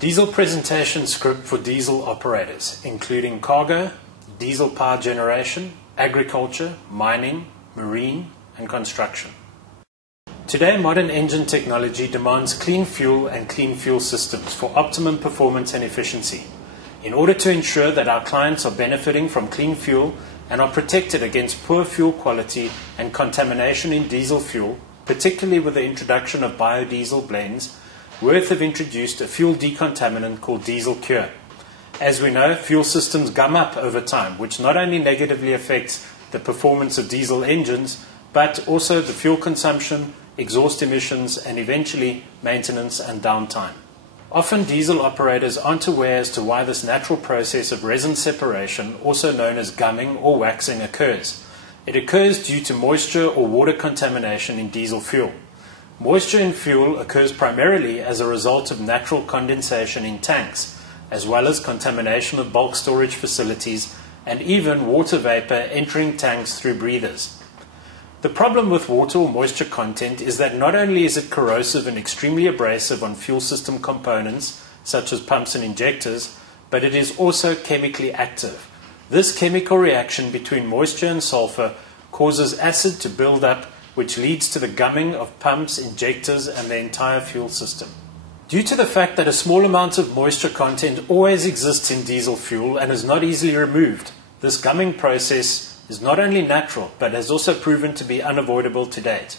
Diesel presentation script for diesel operators, including cargo, diesel power generation, agriculture, mining, marine, and construction. Today, modern engine technology demands clean fuel and clean fuel systems for optimum performance and efficiency. In order to ensure that our clients are benefiting from clean fuel and are protected against poor fuel quality and contamination in diesel fuel, particularly with the introduction of biodiesel blends, Wurth have introduced a fuel decontaminant called Diesel Cure. As we know, fuel systems gum up over time, which not only negatively affects the performance of diesel engines, but also the fuel consumption, exhaust emissions, and eventually maintenance and downtime. Often diesel operators aren't aware as to why this natural process of resin separation, also known as gumming or waxing, occurs. It occurs due to moisture or water contamination in diesel fuel. Moisture in fuel occurs primarily as a result of natural condensation in tanks, as well as contamination of bulk storage facilities and even water vapor entering tanks through breathers. The problem with water or moisture content is that not only is it corrosive and extremely abrasive on fuel system components, such as pumps and injectors, but it is also chemically active. This chemical reaction between moisture and sulfur causes acid to build up, which leads to the gumming of pumps, injectors, and the entire fuel system. Due to the fact that a small amount of moisture content always exists in diesel fuel and is not easily removed, this gumming process is not only natural, but has also proven to be unavoidable to date.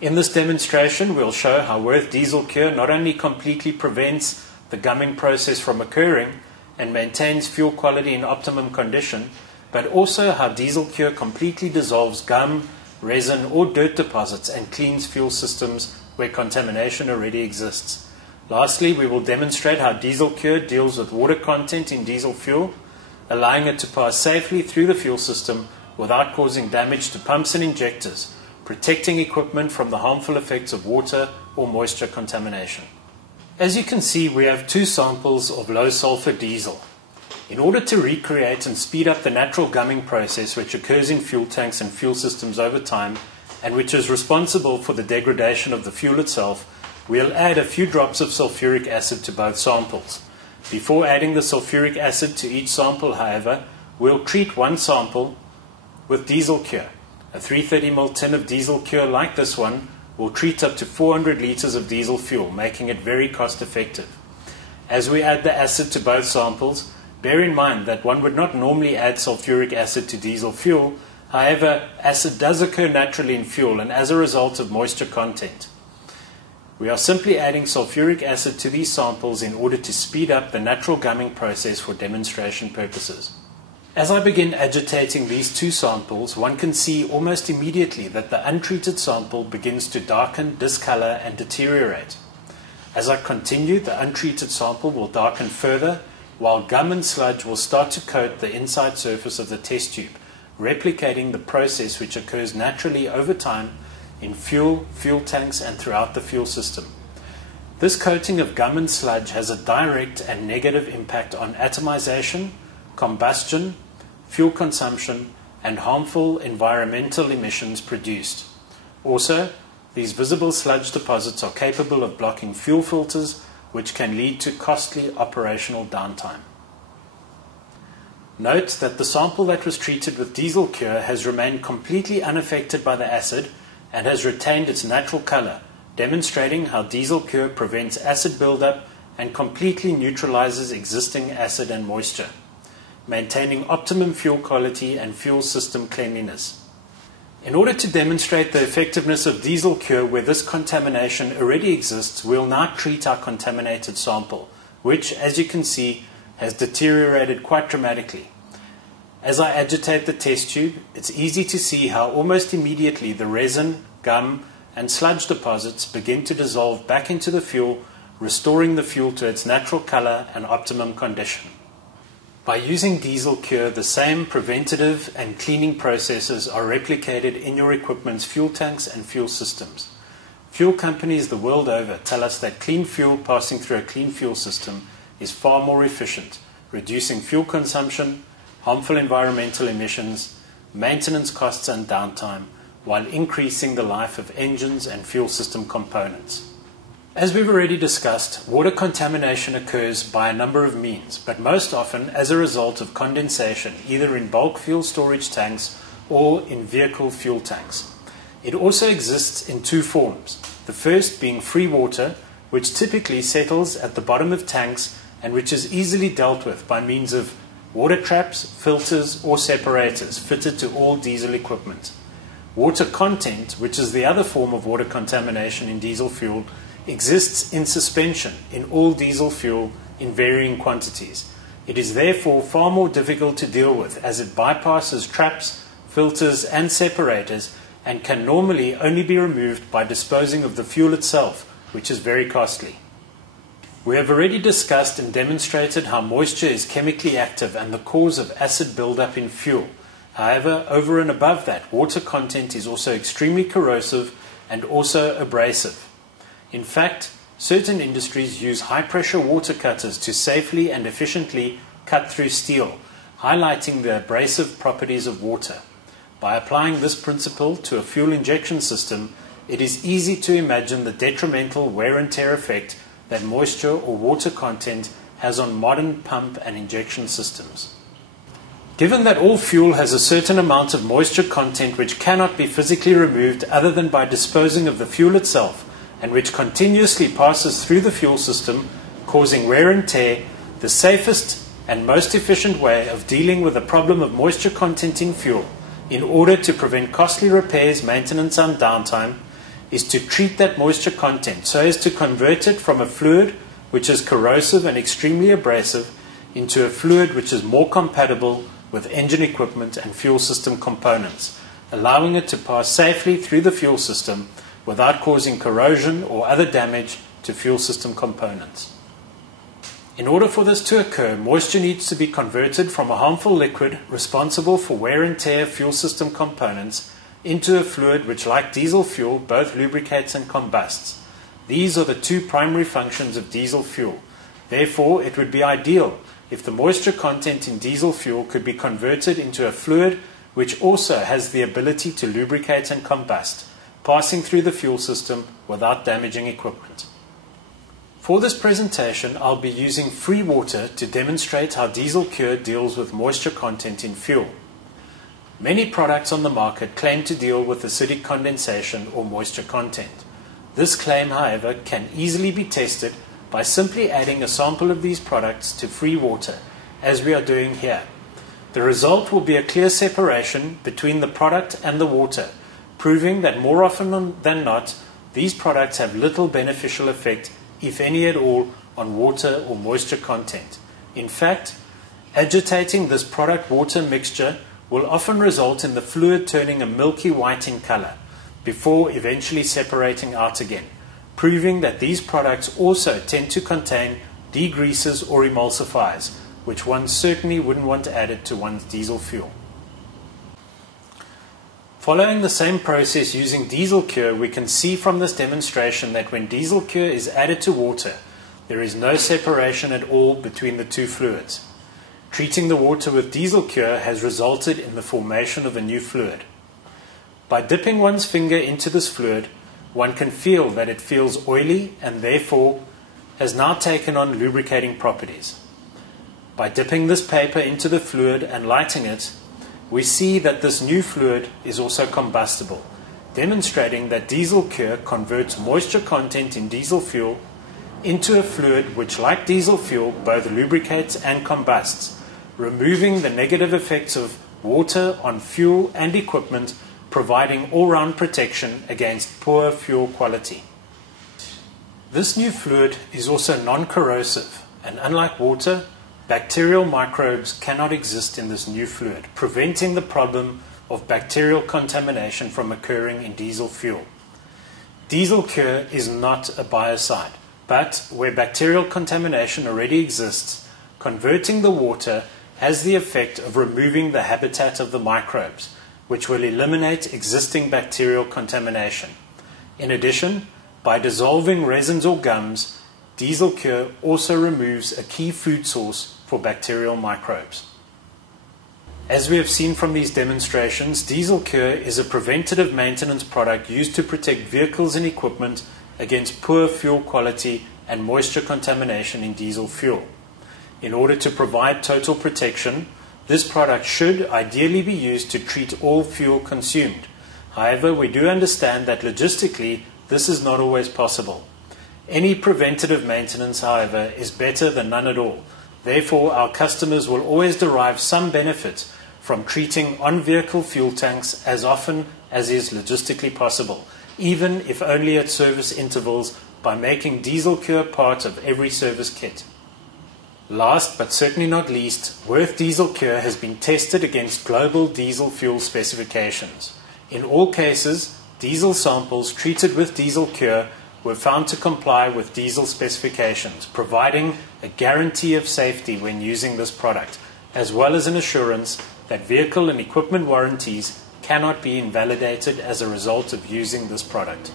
In this demonstration, we'll show how Wurth Diesel Cure not only completely prevents the gumming process from occurring and maintains fuel quality in optimum condition, but also how Diesel Cure completely dissolves gum, resin, or dirt deposits and cleans fuel systems where contamination already exists. Lastly, we will demonstrate how Diesel Cure deals with water content in diesel fuel, allowing it to pass safely through the fuel system without causing damage to pumps and injectors, protecting equipment from the harmful effects of water or moisture contamination. As you can see, we have two samples of low sulfur diesel. In order to recreate and speed up the natural gumming process which occurs in fuel tanks and fuel systems over time, and which is responsible for the degradation of the fuel itself, we'll add a few drops of sulfuric acid to both samples. Before adding the sulfuric acid to each sample, however, we'll treat one sample with Diesel Cure. A 330 ml tin of Diesel Cure like this one will treat up to 400 liters of diesel fuel, making it very cost effective. As we add the acid to both samples, bear in mind that one would not normally add sulfuric acid to diesel fuel. However, acid does occur naturally in fuel and as a result of moisture content. We are simply adding sulfuric acid to these samples in order to speed up the natural gumming process for demonstration purposes. As I begin agitating these two samples, one can see almost immediately that the untreated sample begins to darken, discolor, and deteriorate. As I continue, the untreated sample will darken further, while gum and sludge will start to coat the inside surface of the test tube, replicating the process which occurs naturally over time in fuel, fuel tanks, and throughout the fuel system. This coating of gum and sludge has a direct and negative impact on atomization, combustion, fuel consumption, and harmful environmental emissions produced. Also, these visible sludge deposits are capable of blocking fuel filters, which can lead to costly operational downtime. Note that the sample that was treated with Diesel Cure has remained completely unaffected by the acid and has retained its natural color, demonstrating how Diesel Cure prevents acid buildup and completely neutralizes existing acid and moisture, maintaining optimum fuel quality and fuel system cleanliness. In order to demonstrate the effectiveness of Diesel Cure where this contamination already exists, we'll now treat our contaminated sample, which, as you can see, has deteriorated quite dramatically. As I agitate the test tube, it's easy to see how almost immediately the resin, gum, and sludge deposits begin to dissolve back into the fuel, restoring the fuel to its natural color and optimum condition. By using Diesel Cure, the same preventative and cleaning processes are replicated in your equipment's fuel tanks and fuel systems. Fuel companies the world over tell us that clean fuel passing through a clean fuel system is far more efficient, reducing fuel consumption, harmful environmental emissions, maintenance costs and downtime, while increasing the life of engines and fuel system components. As we've already discussed, water contamination occurs by a number of means, but most often as a result of condensation, either in bulk fuel storage tanks or in vehicle fuel tanks. It also exists in two forms, the first being free water, which typically settles at the bottom of tanks and which is easily dealt with by means of water traps, filters or separators fitted to all diesel equipment. Water content, which is the other form of water contamination in diesel fuel, exists in suspension in all diesel fuel in varying quantities. It is therefore far more difficult to deal with as it bypasses traps, filters and separators and can normally only be removed by disposing of the fuel itself, which is very costly. We have already discussed and demonstrated how moisture is chemically active and the cause of acid buildup in fuel. However, over and above that, water content is also extremely corrosive and also abrasive. In fact, certain industries use high-pressure water cutters to safely and efficiently cut through steel, highlighting the abrasive properties of water. By applying this principle to a fuel injection system, it is easy to imagine the detrimental wear and tear effect that moisture or water content has on modern pump and injection systems. Given that all fuel has a certain amount of moisture content which cannot be physically removed other than by disposing of the fuel itself, and which continuously passes through the fuel system, causing wear and tear, the safest and most efficient way of dealing with the problem of moisture content in fuel, in order to prevent costly repairs, maintenance and downtime, is to treat that moisture content so as to convert it from a fluid which is corrosive and extremely abrasive into a fluid which is more compatible with engine equipment and fuel system components, allowing it to pass safely through the fuel system without causing corrosion or other damage to fuel system components. In order for this to occur, moisture needs to be converted from a harmful liquid responsible for wear and tear of fuel system components into a fluid which, like diesel fuel, both lubricates and combusts. These are the two primary functions of diesel fuel. Therefore, it would be ideal if the moisture content in diesel fuel could be converted into a fluid which also has the ability to lubricate and combust, passing through the fuel system without damaging equipment. For this presentation, I'll be using free water to demonstrate how Diesel Cure deals with moisture content in fuel. Many products on the market claim to deal with acidic condensation or moisture content. This claim, however, can easily be tested by simply adding a sample of these products to free water, as we are doing here. The result will be a clear separation between the product and the water, proving that more often than not, these products have little beneficial effect, if any at all, on water or moisture content. In fact, agitating this product-water mixture will often result in the fluid turning a milky white in color, before eventually separating out again, proving that these products also tend to contain degreasers or emulsifiers, which one certainly wouldn't want added to one's diesel fuel. Following the same process using Diesel Cure, we can see from this demonstration that when Diesel Cure is added to water, there is no separation at all between the two fluids. Treating the water with Diesel Cure has resulted in the formation of a new fluid. By dipping one's finger into this fluid, one can feel that it feels oily and therefore has now taken on lubricating properties. By dipping this paper into the fluid and lighting it, we see that this new fluid is also combustible, demonstrating that Diesel Cure converts moisture content in diesel fuel into a fluid which, like diesel fuel, both lubricates and combusts, removing the negative effects of water on fuel and equipment, providing all-round protection against poor fuel quality. This new fluid is also non-corrosive, and unlike water, bacterial microbes cannot exist in this new fluid, preventing the problem of bacterial contamination from occurring in diesel fuel. Diesel Cure is not a biocide, but where bacterial contamination already exists, converting the water has the effect of removing the habitat of the microbes, which will eliminate existing bacterial contamination. In addition, by dissolving resins or gums, Diesel Cure also removes a key food source for bacterial microbes. As we have seen from these demonstrations, Diesel Cure is a preventative maintenance product used to protect vehicles and equipment against poor fuel quality and moisture contamination in diesel fuel. In order to provide total protection, this product should ideally be used to treat all fuel consumed. However, we do understand that logistically this is not always possible. Any preventative maintenance, however, is better than none at all. Therefore, our customers will always derive some benefit from treating on-vehicle fuel tanks as often as is logistically possible, even if only at service intervals, by making Diesel Cure part of every service kit. Last but certainly not least, Wurth Diesel Cure has been tested against global diesel fuel specifications. In all cases, diesel samples treated with Diesel Cure were found to comply with diesel specifications, providing a guarantee of safety when using this product, as well as an assurance that vehicle and equipment warranties cannot be invalidated as a result of using this product.